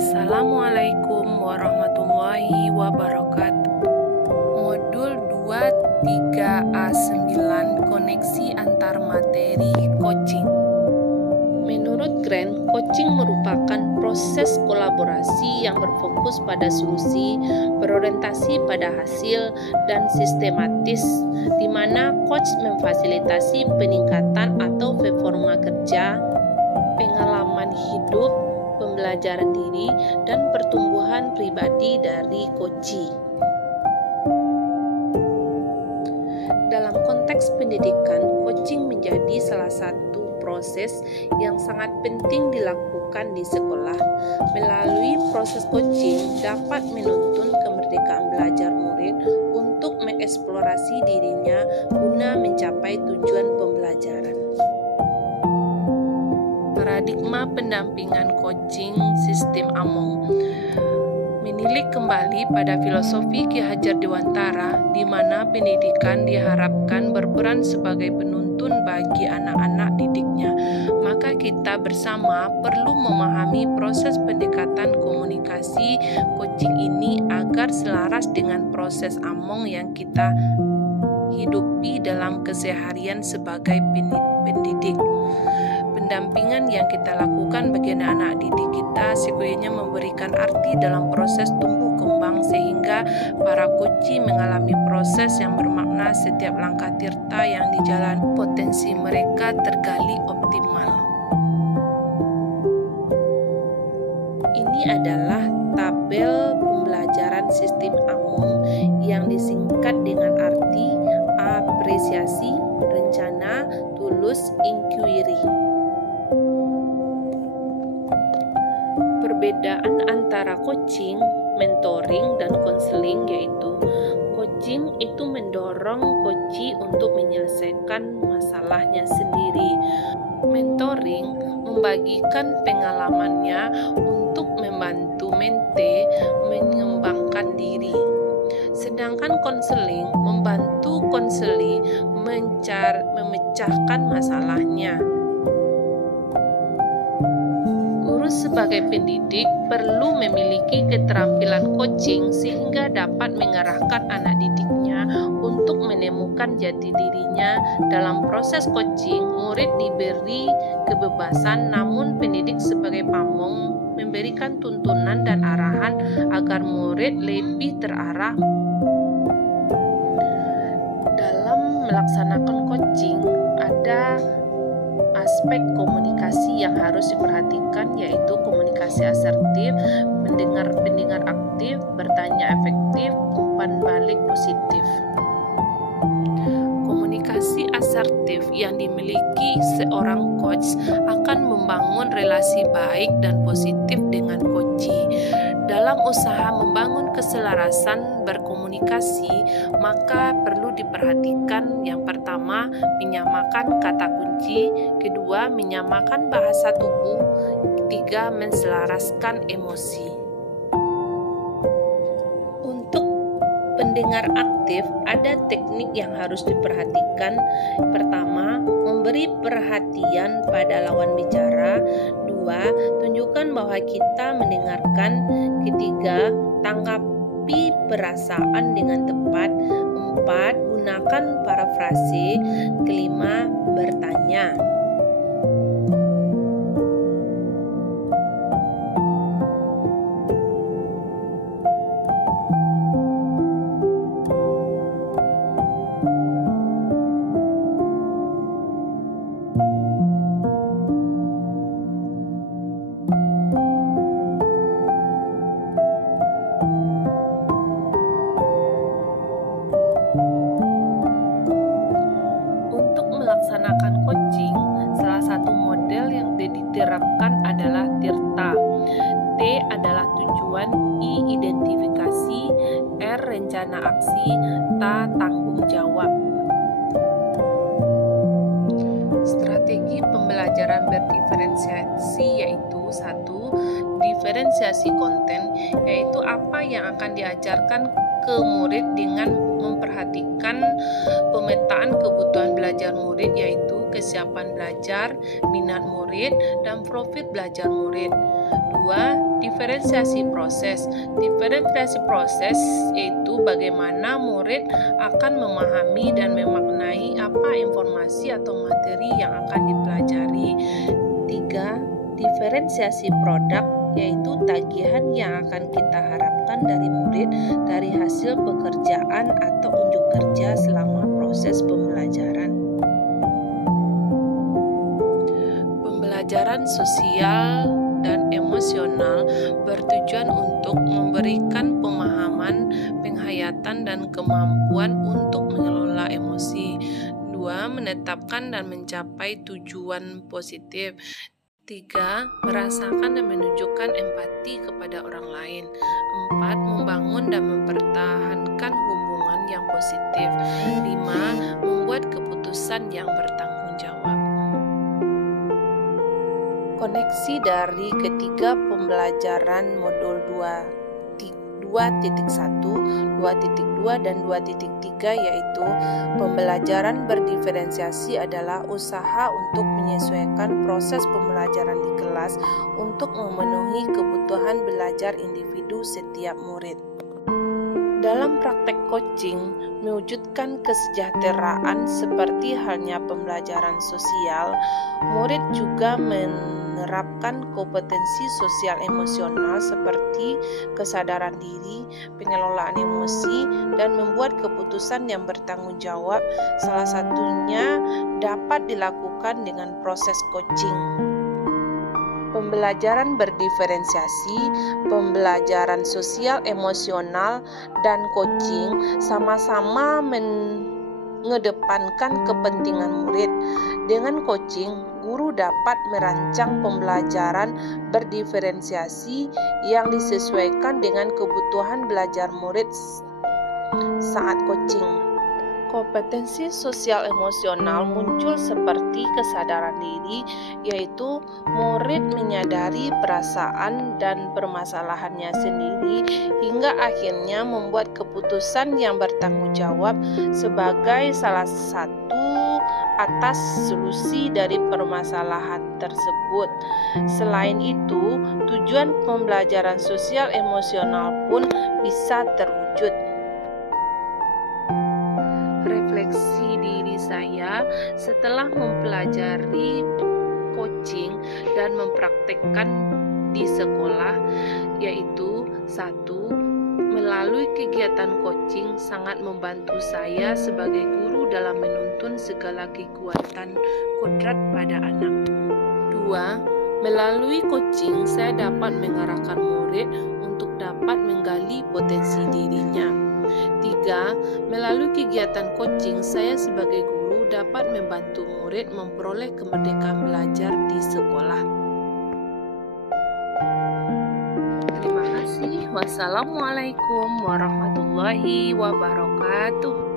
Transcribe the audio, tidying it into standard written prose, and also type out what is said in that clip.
Assalamualaikum warahmatullahi wabarakatuh. Modul 23A9 Koneksi antar materi coaching. Menurut Grant, coaching merupakan proses kolaborasi yang berfokus pada solusi, berorientasi pada hasil, dan sistematis, di mana coach memfasilitasi peningkatan atau performa kerja, pengalaman hidup, pembelajaran diri, dan pertumbuhan pribadi dari coachee. Dalam konteks pendidikan, coaching menjadi salah satu proses yang sangat penting dilakukan di sekolah. Melalui proses coaching dapat menuntun kemerdekaan belajar murid untuk mengeksplorasi dirinya guna mencapai tujuan pembelajaran. Paradigma pendampingan coaching sistem Among menilik kembali pada filosofi Ki Hajar Dewantara, di mana pendidikan diharapkan berperan sebagai penuntun bagi anak-anak didiknya. Maka kita bersama perlu memahami proses pendekatan komunikasi coaching ini agar selaras dengan proses Among yang kita hidupi dalam keseharian sebagai pendidik. Pendampingan yang kita lakukan bagi anak-anak didik kita sekiranya memberikan arti dalam proses tumbuh kembang, sehingga para coachee mengalami proses yang bermakna setiap langkah tirta yang dijalan potensi mereka tergali optimal. Ini adalah tabel pembelajaran sistem Among yang disingkat dengan arti apresiasi, rencana, tulus, inquiry. Perbedaan antara coaching, mentoring, dan konseling yaitu coaching itu mendorong coachee untuk menyelesaikan masalahnya sendiri. Mentoring membagikan pengalamannya untuk membantu mente mengembangkan diri. Sedangkan konseling membantu konseli memecahkan masalahnya. Sebagai pendidik perlu memiliki keterampilan coaching sehingga dapat mengarahkan anak didiknya untuk menemukan jati dirinya. Dalam proses coaching, murid diberi kebebasan, namun pendidik sebagai pamong memberikan tuntunan dan arahan agar murid lebih terarah. Dalam melaksanakan coaching, ada aspek komunikasi yang harus diperhatikan, yaitu komunikasi asertif, pendengar aktif, bertanya efektif, umpan balik positif. Komunikasi asertif yang dimiliki seorang coach akan membangun relasi baik dan positif dengan coachee. Dalam usaha membangun keselarasan berkomunikasi, maka perlu diperhatikan yang pertama, menyamakan kata kunci, kedua, menyamakan bahasa tubuh, ketiga, menselaraskan emosi. Untuk pendengar aktif, ada teknik yang harus diperhatikan. Pertama, memberi perhatian pada lawan bicara. Dua, tunjukkan bahwa kita mendengarkan. Ketiga, tanggapi perasaan dengan tepat. Empat, gunakan parafrase. Kelima, bertanya. Melaksanakan coaching, salah satu model yang diterapkan adalah TIRTA. T adalah tujuan, I identifikasi, R rencana aksi, T tanggung jawab. Strategi pembelajaran berdiferensiasi yaitu 1. Diferensiasi konten, yaitu apa yang akan diajarkan ke murid dengan memperhatikan pemetaan kebutuhan belajar murid yaitu kesiapan belajar, minat murid, dan profil belajar murid. 2. Diferensiasi proses. Diferensiasi proses yaitu bagaimana murid akan memahami dan memaknai apa informasi atau materi yang akan dipelajari. 3. Diferensiasi produk yaitu tagihan yang akan kita harapkan dari murid dari hasil pekerjaan atau unjuk kerja selama proses pembelajaran. Pembelajaran sosial dan emosional bertujuan untuk memberikan pemahaman, penghayatan, dan kemampuan untuk mengelola emosi. 2. Menetapkan dan mencapai tujuan positif. 3. Merasakan dan menunjukkan empati kepada orang lain. 4. Membangun dan mempertahankan hubungan yang positif. 5. Membuat keputusan yang bertanggung jawab. Koneksi dari ketiga pembelajaran modul 2.1, 2.2, dan 2.3 yaitu pembelajaran berdiferensiasi adalah usaha untuk menyesuaikan proses pembelajaran di kelas untuk memenuhi kebutuhan belajar individu setiap murid. Dalam praktek coaching, mewujudkan kesejahteraan seperti halnya pembelajaran sosial, murid juga menerapkan kompetensi sosial emosional seperti kesadaran diri, pengelolaan emosi, dan membuat keputusan yang bertanggung jawab. Salah satunya dapat dilakukan dengan proses coaching. Pembelajaran berdiferensiasi, pembelajaran sosial emosional, dan coaching sama-sama mengedepankan kepentingan murid. Dengan coaching, guru dapat merancang pembelajaran berdiferensiasi yang disesuaikan dengan kebutuhan belajar murid saat coaching. Kompetensi sosial emosional muncul seperti kesadaran diri, yaitu murid menyadari perasaan dan permasalahannya sendiri hingga akhirnya membuat keputusan yang bertanggung jawab sebagai salah satu atas solusi dari permasalahan tersebut. Selain itu, tujuan pembelajaran sosial emosional pun bisa terwujud. Refleksi diri saya setelah mempelajari coaching dan mempraktekkan di sekolah, yaitu 1. Melalui kegiatan coaching sangat membantu saya sebagai guru dalam menuntun segala kekuatan kodrat pada anak. 2. Melalui coaching saya dapat mengarahkan murid untuk dapat menggali potensi dirinya. 3. Melalui kegiatan coaching, saya sebagai guru dapat membantu murid memperoleh kemerdekaan belajar di sekolah. Terima kasih. Wassalamualaikum warahmatullahi wabarakatuh.